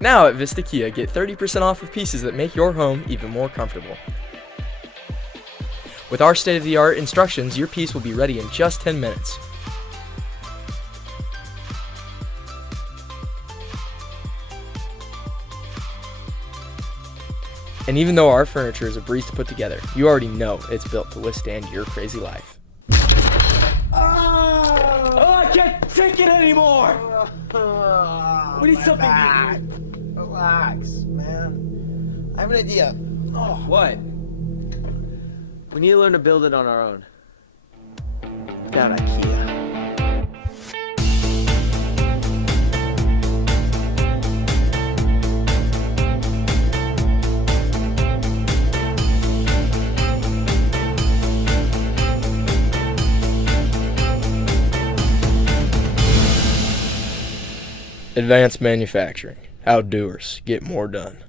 Now at Vista Kia, get 30% off of pieces that make your home even more comfortable. With our state-of-the-art instructions, your piece will be ready in just 10 minutes. And even though our furniture is a breeze to put together, you already know it's built to withstand your crazy life. Oh, I can't take it anymore! We need something new. Relax, man. I have an idea. Oh, what? We need to learn to build it on our own. Without IKEA. Advanced manufacturing. How doers get more done.